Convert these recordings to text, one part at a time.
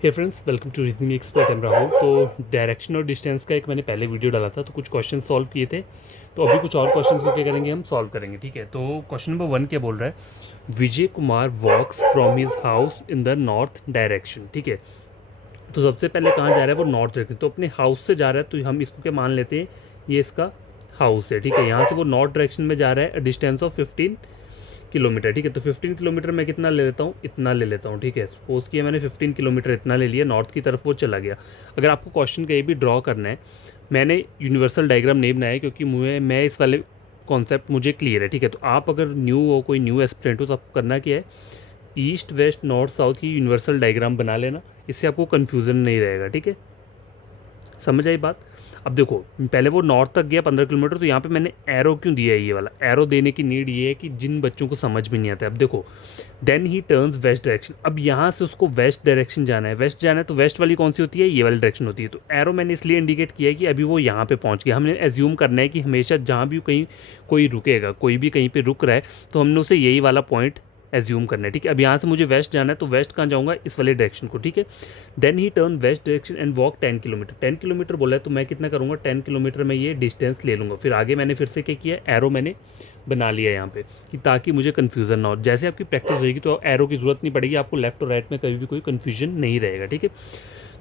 Hey friends, welcome to reasoning expert. Am Rahul. तो direction और distance का एक मैंने पहले वीडियो डाला था, तो कुछ क्वेश्चन सॉल्व किए थे। तो अभी कुछ और क्वेश्चंस को क्या करेंगे, हम सॉल्व करेंगे। ठीक है, तो क्वेश्चन नंबर 1 क्या बोल रहा है, Vijay Kumar walks from his house in the north direction. ठीक है, तो सबसे पहले कहाँ जा रहा है, वो नॉर्थ डायरेक्शन। तो अपने हाउस से जा रहा है, तो हम इसको क्या मान लेते हैं, ये इसका हाउस है। ठीक है, यहाँ से वो नॉर्थ डायरेक्शन में जा रहा है, डिस्टेंस ऑफ 15 किलोमीटर। ठीक है, तो 15 किलोमीटर मैं कितना ले लेता हूँ, इतना ले लेता हूँ। ठीक है, सपोज किया मैंने 15 किलोमीटर इतना ले लिया, नॉर्थ की तरफ वो चला गया। अगर आपको क्वेश्चन कहीं भी ड्रॉ करना है, मैंने यूनिवर्सल डायग्राम नहीं बनाया क्योंकि मैं इस वाले कॉन्सेप्ट मुझे क्लियर है। ठीक है, तो आप अगर न्यू हो, कोई न्यू एस्पिरेंट हो, तो आपको करना क्या है, ईस्ट वेस्ट नॉर्थ साउथ की यूनिवर्सल डायग्राम बना लेना। इससे आपको कन्फ्यूज़न नहीं रहेगा। ठीक है, समझ आई बात। अब देखो, पहले वो नॉर्थ तक गया 15 किलोमीटर, तो यहाँ पे मैंने एरो क्यों दिया है, ये वाला एरो देने की नीड ये है कि जिन बच्चों को समझ में नहीं आता है। अब देखो, then he turns west direction. अब यहाँ से उसको वेस्ट डायरेक्शन जाना है, वेस्ट जाना है, तो वेस्ट वाली कौन सी होती है, ये वाली डायरेक्शन होती है। तो एरो मैंने इसलिए इंडिकेट किया है कि अभी वो यहाँ पे पहुँच गया। हमने एज्यूम करना है कि हमेशा जहाँ भी कहीं कोई रुकेगा, कोई भी कहीं पर रुक रहा है, तो हमने उसे यही वाला पॉइंट एज्यूम करना है। ठीक है, अब यहाँ से मुझे वेस्ट जाना है, तो वेस्ट कहाँ जाऊँगा, इस वाले डायरेक्शन को। ठीक है, then he turn west direction and walk 10 kilometre. 10 kilometre बोला है, तो मैं कितना करूँगा, 10 किलोमीटर में ये डिस्टेंस ले लूँगा। फिर आगे मैंने फिर से क्या किया, एरो मैंने बना लिया यहाँ पे, कि ताकि मुझे कन्फ्यूज़न ना हो। जैसे आपकी प्रैक्टिस होगी तो एरो की ज़रूरत नहीं पड़ेगी आपको, लेफ्ट और राइट में कभी भी कोई कन्फ्यूजन नहीं रहेगा। ठीक है,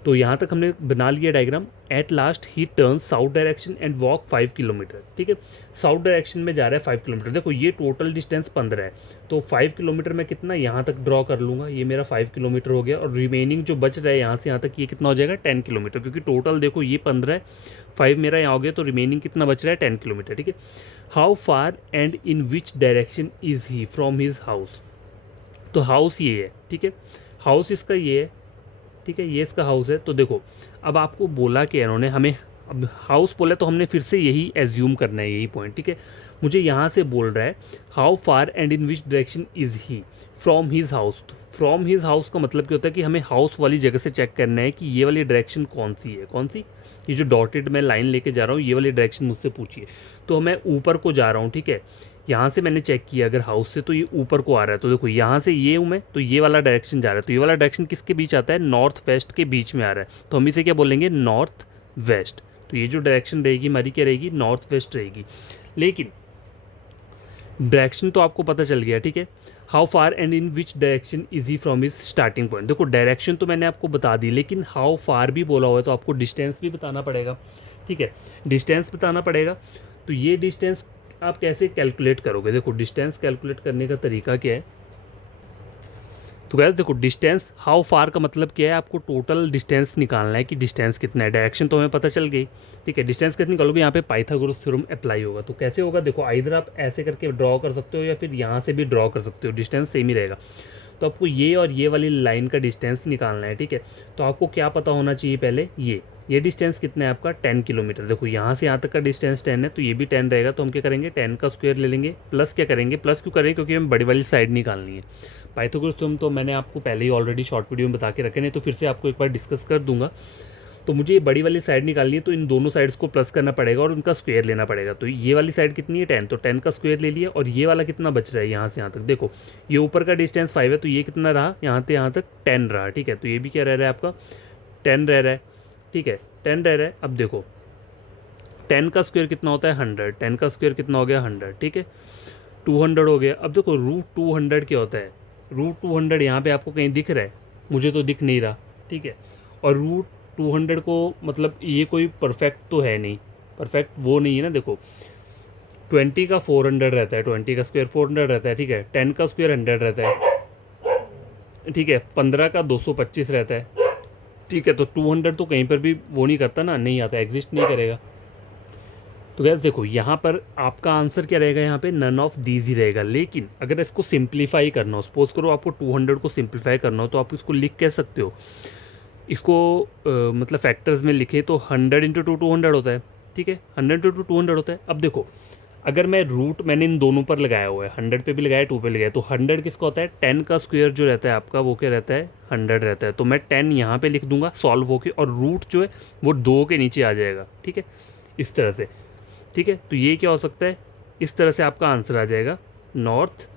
तो यहाँ तक हमने बना लिया diagram. At last he turn south direction and walk 5 kilometre. ठीक है, साउथ डायरेक्शन में जा रहा है 5 किलोमीटर। देखो, ये टोटल डिस्टेंस 15 है, तो 5 किलोमीटर मैं कितना यहाँ तक ड्रॉ कर लूँगा, ये मेरा 5 किलोमीटर हो गया। और रिमेनिंग जो बच रहा है यहाँ से यहाँ तक, ये कितना हो जाएगा, 10 किलोमीटर। क्योंकि टोटल देखो ये 15 है, 5 मेरा यहाँ हो गया, तो रिमेनिंग कितना बच रहा है, 10 किलोमीटर। ठीक है, how far and in which direction is he from his house. तो हाउस ये है। ठीक है, हाउस इसका ये है। ठीक है, ये इसका हाउस है। तो देखो, अब आपको बोला कि इन्होंने हमें, अब हाउस बोला तो हमने फिर से यही एज्यूम करना है, यही पॉइंट। ठीक है, मुझे यहाँ से बोल रहा है how far and in which direction is he from his house. तो फ्रॉम हिज हाउस का मतलब क्या होता है कि हमें हाउस वाली जगह से चेक करना है कि ये वाली डायरेक्शन कौन सी है, कौन सी, ये जो डॉटेड मैं लाइन लेके जा रहा हूँ, ये वाली डायरेक्शन मुझसे पूछिए। तो मैं ऊपर को जा रहा हूँ। ठीक है, यहाँ से मैंने चेक किया अगर हाउस से, तो ये ऊपर को आ रहा है। तो देखो, यहाँ से ये हूँ मैं, तो ये वाला डायरेक्शन जा रहा है। तो ये वाला डायरेक्शन किसके बीच आता है, नॉर्थ वेस्ट के बीच में आ रहा है। तो हम इसे क्या बोलेंगे, नॉर्थ वेस्ट। तो ये जो डायरेक्शन रहेगी हमारी क्या रहेगी, नॉर्थ वेस्ट रहेगी। लेकिन डायरेक्शन तो आपको पता चल गया। ठीक है, how far and in which direction is he from his starting point. देखो, डायरेक्शन तो मैंने आपको बता दी, लेकिन हाउ फार भी बोला हुआ है, तो आपको डिस्टेंस भी बताना पड़ेगा। ठीक है, डिस्टेंस बताना पड़ेगा। तो ये डिस्टेंस आप कैसे कैलकुलेट करोगे, देखो डिस्टेंस कैलकुलेट करने का तरीका क्या है। तो गैस देखो, डिस्टेंस हाउ फार का मतलब क्या है, आपको टोटल डिस्टेंस निकालना है कि डिस्टेंस कितना है। डायरेक्शन तो हमें पता चल गई। ठीक है, डिस्टेंस कैसे निकालोगे, यहाँ पे पाइथागोरस थ्योरम अप्लाई होगा। तो कैसे होगा, देखो आइधर आप ऐसे करके ड्रॉ कर सकते हो या फिर यहाँ से भी ड्रॉ कर सकते हो, डिस्टेंस सेम ही रहेगा। तो आपको ये और ये वाली लाइन का डिस्टेंस निकालना है। ठीक है, तो आपको क्या पता होना चाहिए, पहले ये डिस्टेंस कितना है आपका, 10 किलोमीटर। देखो, यहाँ से यहाँ तक का डिस्टेंस 10 है, तो ये भी 10 रहेगा। तो हम क्या करेंगे, 10 का स्क्वायर ले लेंगे, प्लस क्या करेंगे, प्लस क्यों करेंगे, क्योंकि हमें बड़ी वाली साइड निकालनी है। पाइथागोरस थ्योरम तो मैंने आपको पहले ही ऑलरेडी शॉर्ट वीडियो में बता के रखे, नहीं तो फिर से आपको एक बार डिस्कस कर दूंगा। तो मुझे ये बड़ी वाली साइड निकालनी है, तो इन दोनों साइड्स को प्लस करना पड़ेगा और उनका स्क्वायर लेना पड़ेगा। तो ये वाली साइड कितनी है, 10, तो 10 का स्क्वायर ले लिया। और ये वाला कितना बच रहा है, यहाँ से यहाँ तक देखो, ये ऊपर का डिस्टेंस 5 है, तो ये कितना रहा, यहाँ से यहाँ तक 10 रहा। ठीक है, तो ये भी क्या रह रहा है आपका, 10 रह रहा है। ठीक है, 10 रह रहा है। अब देखो, 10 का स्क्वायर कितना होता है, 100। 10 का स्क्वायर कितना हो गया, 100। ठीक है, 200 हो गया। अब देखो, √200 क्या होता है, √200 यहाँ पे आपको कहीं दिख रहा है, मुझे तो दिख नहीं रहा। ठीक है, और √200 को मतलब ये कोई परफेक्ट तो है नहीं, परफेक्ट वो नहीं है ना। देखो, 20 का 400 रहता है, 20 का स्क्वायर 400 रहता है। ठीक है, 10 का स्क्वायर 100 रहता है। ठीक है, 15 का 225 रहता है। ठीक है, तो 200 तो कहीं पर भी वो नहीं करता ना, नहीं आता, एग्जिस्ट नहीं करेगा। तो गैस देखो, यहाँ पर आपका आंसर क्या रहेगा, यहाँ पे नन ऑफ दीज ही रहेगा। लेकिन अगर इसको सिंप्लीफाई करना हो, सपोज करो आपको 200 को सिंप्लीफाई करना हो, तो आप इसको लिख कह सकते हो, इसको मतलब फैक्टर्स में लिखे तो 100 इंटू 200 होता है। ठीक है, 100 इंटू 200 होता है। अब देखो, अगर मैं रूट मैंने इन दोनों पर लगाया हुआ है, 100 पे भी लगाया, 2 पे लगाया, तो 100 किसका होता है, 10 का स्क्वायर जो रहता है आपका, वो क्या रहता है, 100 रहता है। तो मैं 10 यहाँ पे लिख दूंगा सॉल्व होके, और रूट जो है वो 2 के नीचे आ जाएगा। ठीक है, इस तरह से। ठीक है, तो ये क्या हो सकता है, इस तरह से आपका आंसर आ जाएगा, नॉर्थ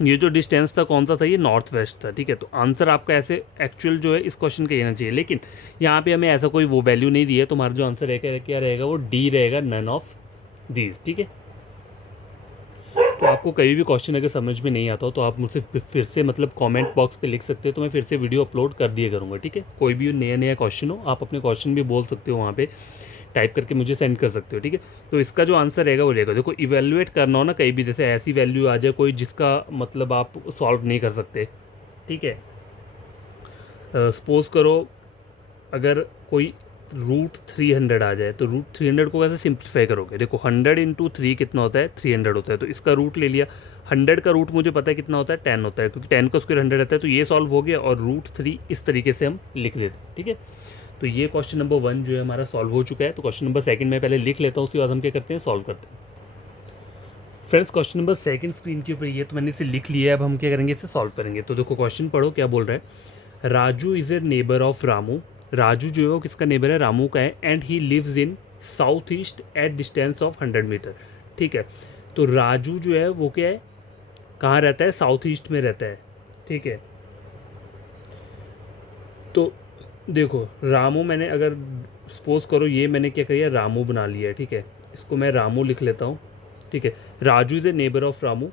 ये जो डिस्टेंस था कौन सा था, ये नॉर्थ वेस्ट था, ठीक है। तो आंसर आपका ऐसे एक्चुअल जो है इस क्वेश्चन का येना चाहिए, लेकिन यहाँ पे हमें ऐसा कोई वो वैल्यू नहीं दी है, तो हमारा जो आंसर रहेगा क्या रहेगा, वो डी रहेगा, नन ऑफ दीज, ठीक है। तो आपको कभी भी क्वेश्चन अगर समझ में नहीं आता हो तो आप मुझसे फिर से मतलब कमेंट बॉक्स पे लिख सकते हो, तो मैं फिर से वीडियो अपलोड कर दिया करूँगा, ठीक है। कोई भी नया क्वेश्चन हो आप अपने क्वेश्चन भी बोल सकते हो, वहाँ पे टाइप करके मुझे सेंड कर सकते हो, ठीक है। तो इसका जो आंसर रहेगा वो रहेगा, देखो इवेल्युएट करना हो ना कहीं भी, जैसे ऐसी वैल्यू आ जाए कोई जिसका मतलब आप सॉल्व नहीं कर सकते, ठीक है। सपोज करो अगर कोई √300 आ जाए, तो √300 को कैसे सिंप्लीफाई करोगे, देखो 100 × 3 कितना होता है, 300 होता है, तो इसका रूट ले लिया। 100 का रूट मुझे पता है कितना होता है, 10 होता है, क्योंकि 10 का स्क्वायर 100 रहता है, तो ये सॉल्व हो गया, और √3 इस तरीके से हम लिख देते, ठीक है। तो ये क्वेश्चन नंबर 1 जो है हमारा सॉल्व हो चुका है। तो क्वेश्चन नंबर 2 मैं पहले लिख लेता हूँ, उसके बाद हम क्या करते हैं, सॉल्व करते हैं। फ्रेंड्स क्वेश्चन नंबर 2 स्क्रीन के ऊपर ये, तो मैंने इसे लिख लिया है, अब हम क्या करेंगे, इसे सॉल्व करेंगे। तो देखो क्वेश्चन पढ़ो क्या बोल रहा है, Raju is a neighbour of Ramu. Raju जो है वो किसका नेबर है, रामू का है, and he lives in south east at distance of 100 metre, ठीक है। तो राजू जो है वो क्या है, कहाँ रहता है, साउथ ईस्ट में रहता है, ठीक है। तो देखो रामू, मैंने अगर सपोज करो ये मैंने क्या किया, रामू बना लिया है, ठीक है। इसको मैं रामू लिख लेता हूँ, ठीक है। Raju is a neighbour of Ramu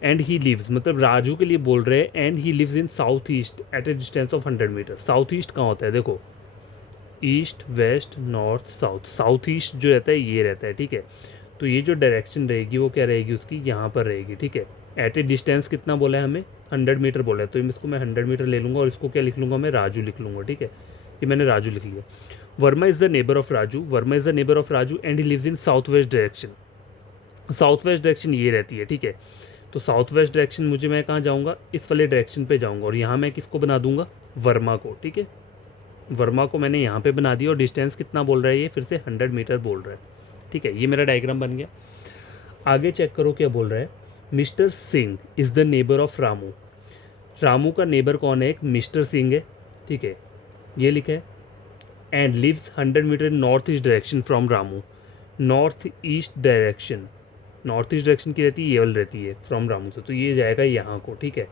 and he lives, मतलब राजू के लिए बोल रहे हैं, and he lives in south east at a distance of 100 metre. South east कहाँ होता है, देखो east west north south, south east जो रहता है ये रहता है, ठीक है। तो ये जो डायरेक्शन रहेगी वो क्या रहेगी उसकी, यहाँ पर रहेगी, ठीक है। एट ए डिस्टेंस कितना बोला है हमें, 100 मीटर बोला है, तो इसको मैं 100 मीटर ले लूँगा, और इसको क्या लिख लूँगा, मैं राजू लिख लूँगा, ठीक है। ये मैंने राजू लिख लिया। Verma is the neighbour of Raju, Verma is the neighbour of Raju and he lives in south west direction. South west direction ये रहती है, ठीक है। तो साउथ वेस्ट डायरेक्शन मुझे, मैं कहाँ जाऊँगा, इस वाले डायरेक्शन पे जाऊँगा, और यहाँ मैं किसको बना दूँगा, वर्मा को, ठीक है। वर्मा को मैंने यहाँ पे बना दिया, और डिस्टेंस कितना बोल रहा है ये, फिर से 100 मीटर बोल रहा है, ठीक है। ये मेरा डायग्राम बन गया। आगे चेक करो क्या बोल रहा है, mister Singh is the neighbour of Ramu. Ramu का नेबर कौन है, एक मिस्टर सिंह है, ठीक है, ये लिखा है। And lives 100 metre north east direction from Ramu. North east direction, north east direction की रहती है, ये वाली रहती है फ्रॉम रामू से, तो ये जाएगा यहाँ को, ठीक है।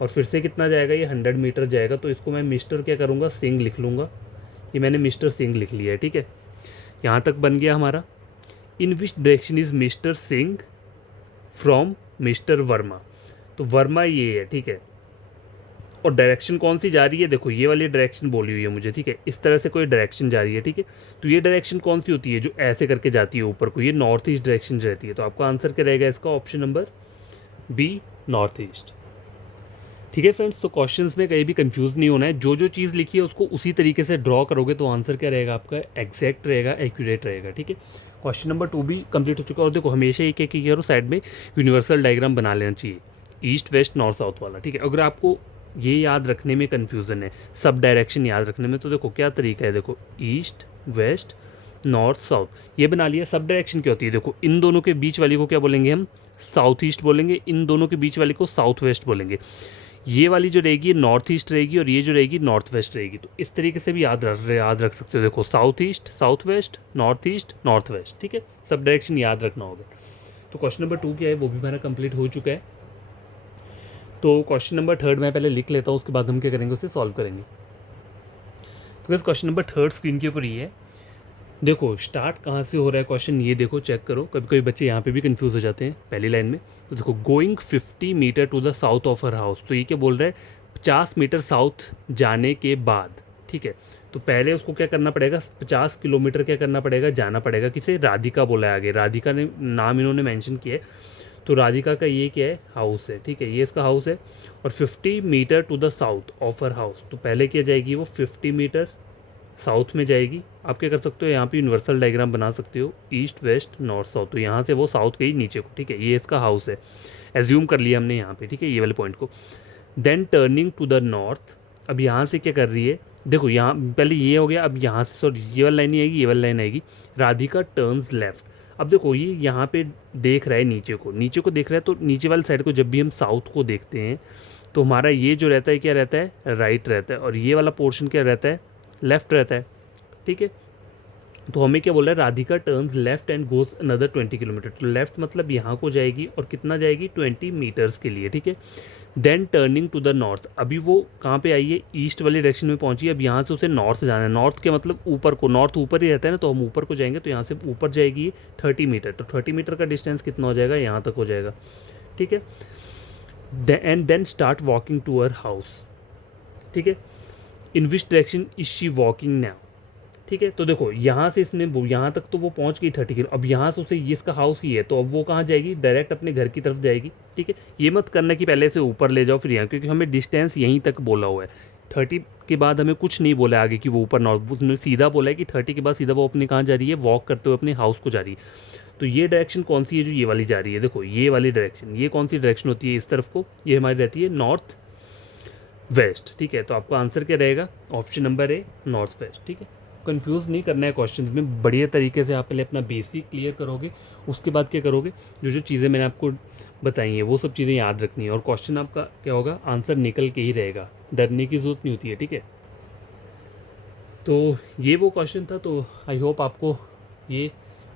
और फिर से कितना जाएगा, ये 100 मीटर जाएगा, तो इसको मैं मिस्टर क्या करूँगा, सिंह लिख लूँगा। ये मैंने मिस्टर सिंह लिख लिया है, ठीक है। यहाँ तक बन गया हमारा। In which direction is mister Singh from mister Verma, तो वर्मा ये है, ठीक है। और डायरेक्शन कौन सी जा रही है, देखो ये वाली डायरेक्शन बोली हुई है मुझे, ठीक है। इस तरह से कोई डायरेक्शन जा रही है, ठीक है। तो ये डायरेक्शन कौन सी होती है, जो ऐसे करके जाती है ऊपर को, ये नॉर्थ ईस्ट डायरेक्शन रहती है। तो आपका आंसर क्या रहेगा इसका, option number B, north east, ठीक है फ्रेंड्स। तो क्वेश्चंस में कहीं भी कंफ्यूज नहीं होना है, जो जो चीज़ लिखी है उसको उसी तरीके से ड्रॉ करोगे तो आंसर क्या रहेगा आपका, एग्जैक्ट रहेगा, एक्यूरेट रहेगा, ठीक है। क्वेश्चन नंबर 2 भी कंप्लीट हो चुका है। और देखो हमेशा एक एक करो, साइड में यूनिवर्सल डायग्राम बना लेना चाहिए, ईस्ट वेस्ट नॉर्थ साउथ वाला, ठीक है। अगर आपको ये याद रखने में कन्फ्यूज़न है, सब डायरेक्शन याद रखने में, तो देखो क्या तरीका है, देखो ईस्ट वेस्ट नॉर्थ साउथ ये बना लिया। सब डायरेक्शन क्या होती है, देखो इन दोनों के बीच वाली को क्या बोलेंगे हम, साउथ ईस्ट बोलेंगे, इन दोनों के बीच वाली को साउथ वेस्ट बोलेंगे। ये वाली जो रहेगी नॉर्थ ईस्ट रहेगी, और ये जो रहेगी नॉर्थ वेस्ट रहेगी। तो इस तरीके से भी याद रख सकते हो, देखो south east south west, north east north west, ठीक है। सब डायरेक्शन याद रखना होगा। तो क्वेश्चन नंबर 2 क्या है, वो भी हमारा कंप्लीट हो चुका है। तो क्वेश्चन नंबर 3 मैं पहले लिख लेता हूँ, उसके बाद हम क्या करेंगे, उसे सॉल्व करेंगे। तो बस क्वेश्चन नंबर 3 स्क्रीन के ऊपर ही है। देखो स्टार्ट कहाँ से हो रहा है क्वेश्चन, ये देखो चेक करो, कभी कभी बच्चे यहाँ पे भी कंफ्यूज हो जाते हैं पहली लाइन में। तो देखो going 50 metre to the south of her house, तो ये क्या बोल रहा है, 50 मीटर साउथ जाने के बाद, ठीक है। तो पहले उसको क्या करना पड़ेगा, 50 किलोमीटर क्या करना पड़ेगा, जाना पड़ेगा, किसे, राधिका बोला है आगे, राधिका ने नाम इन्होंने मेंशन किया है। तो राधिका का ये क्या है, हाउस है, ठीक है, ये इसका हाउस है। और 50 metre to the south of her house, तो पहले क्या जाएगी वो 50 मीटर साउथ में जाएगी। आप क्या कर सकते हो, यहाँ पे यूनिवर्सल डायग्राम बना सकते हो, ईस्ट वेस्ट नॉर्थ साउथ, तो यहाँ से वो साउथ गई नीचे को, ठीक है। ये इसका हाउस है, एज्यूम कर लिया हमने यहाँ पे, ठीक है, ये वाले पॉइंट को। Then turning to the north, अब यहाँ से क्या कर रही है, देखो यहाँ पहले ये हो गया, अब यहाँ से सॉरी ये वाली लाइन नहीं आएगी, ये वाली लाइन आएगी। राधिका टर्न्स लेफ्ट, अब देखो ये यहाँ पे देख रहा है नीचे को, नीचे को देख रहा है, तो नीचे वाली साइड को जब भी हम साउथ को देखते हैं तो हमारा ये जो रहता है क्या रहता है, राइट रहता है, और ये वाला पोर्शन क्या रहता है, लेफ़्ट रहता है, ठीक है। तो हमें क्या बोल रहा है, Radhika turns left and goes another 20 kilometre. तो लेफ्ट मतलब यहाँ को जाएगी और कितना जाएगी, 20 मीटर्स के लिए, ठीक है। Then turning to the north, अभी वो कहाँ पे आई है, ईस्ट वाली डायरेक्शन में पहुंची है। अब यहाँ से उसे नॉर्थ जाना है, नॉर्थ के मतलब ऊपर को, नॉर्थ ऊपर ही रहता है ना, तो हम ऊपर को जाएंगे, तो यहाँ से ऊपर जाएगी 30 मीटर। तो 30 मीटर का डिस्टेंस कितना हो जाएगा, यहाँ तक हो जाएगा, ठीक है। And then start walking to our house, ठीक है। In which direction is she walking now, ठीक है। तो देखो यहाँ से इसने यहाँ तक तो वो पहुँच गई 30 किलो, अब यहाँ से उसे ये इसका हाउस ही है, तो अब वो कहाँ जाएगी, डायरेक्ट अपने घर की तरफ जाएगी, ठीक है। ये मत करना कि पहले से ऊपर ले जाओ फिर यहाँ, क्योंकि हमें डिस्टेंस यहीं तक बोला हुआ है। 30 के बाद हमें कुछ नहीं बोला है आगे कि वो ऊपर नॉर्थ, उसने सीधा बोला है कि 30 के बाद सीधा वो अपने कहाँ जा रही है, वॉक करते हुए अपने हाउस को जा रही है। तो ये डायरेक्शन कौन सी है, जो ये वाली जा रही है, देखो ये वाली डायरेक्शन, ये कौन सी डायरेक्शन होती है इस तरफ को, ये हमारी रहती है नॉर्थ वेस्ट, ठीक है। तो आपका आंसर क्या रहेगा, option number A north west, ठीक है। कंफ्यूज नहीं करना है क्वेश्चंस में, बढ़िया तरीके से आप पहले अपना बेसिक क्लियर करोगे, उसके बाद क्या करोगे, जो जो चीज़ें मैंने आपको बताई हैं वो सब चीज़ें याद रखनी है, और क्वेश्चन आपका क्या होगा, आंसर निकल के ही रहेगा, डरने की ज़रूरत नहीं होती है, ठीक है। तो ये वो क्वेश्चन था, तो आई होप आपको ये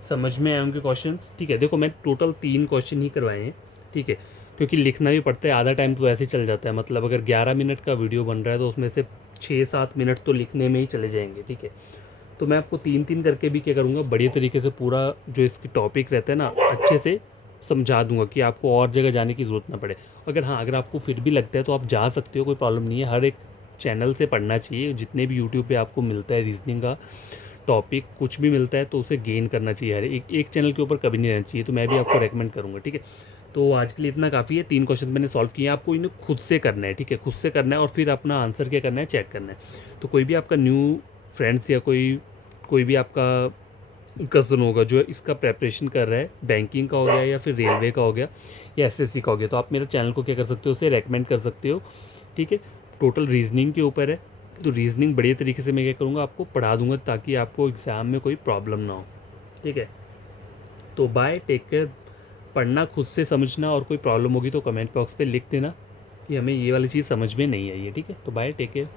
समझ में आए होंगे क्वेश्चंस, ठीक है। देखो मैं टोटल 3 क्वेश्चन ही करवाए हैं, ठीक है, क्योंकि लिखना भी पड़ता है, आधा टाइम तो ऐसे ही चल जाता है, मतलब अगर 11 मिनट का वीडियो बन रहा है तो उसमें से 6-7 मिनट तो लिखने में ही चले जाएंगे, ठीक है। तो मैं आपको 3-3 करके भी क्या करूँगा, बढ़िया तरीके से पूरा जो इसकी टॉपिक रहता है ना, अच्छे से समझा दूंगा कि आपको और जगह जाने की ज़रूरत ना पड़े। अगर हाँ, अगर आपको फिर भी लगता है तो आप जा सकते हो, कोई प्रॉब्लम नहीं है। हर एक चैनल से पढ़ना चाहिए, जितने भी यूट्यूब पे आपको मिलता है रीजनिंग का टॉपिक कुछ भी मिलता है तो उसे गेन करना चाहिए, हर एक चैनल के ऊपर कभी नहीं रहना चाहिए, तो मैं भी आपको रेकमेंड करूँगा, ठीक है। तो आज के लिए इतना काफ़ी है, 3 क्वेश्चन मैंने सॉल्व किए हैं, आपको इन्हें खुद से करना है, ठीक है, खुद से करना है, और फिर अपना आंसर क्या करना है, चेक करना है। तो कोई भी आपका न्यू फ्रेंड्स या कोई भी आपका कज़न होगा जो इसका प्रेपरेशन कर रहा है, बैंकिंग का हो गया या फिर रेलवे का हो गया या एसएससी का हो गया, तो आप मेरे चैनल को क्या कर सकते हो, उसे रेकमेंड कर सकते हो, ठीक है। टोटल रीजनिंग के ऊपर है, तो रीजनिंग बढ़िया तरीके से मैं क्या करूँगा, आपको पढ़ा दूंगा ताकि आपको एग्ज़ाम में कोई प्रॉब्लम ना हो, ठीक है। तो बाय, टेक केयर। पढ़ना खुद से समझना, और कोई प्रॉब्लम होगी तो कमेंट बॉक्स पे लिख देना कि हमें ये वाली चीज़ समझ में नहीं आई है, ठीक है। तो बाय, टेक केयर।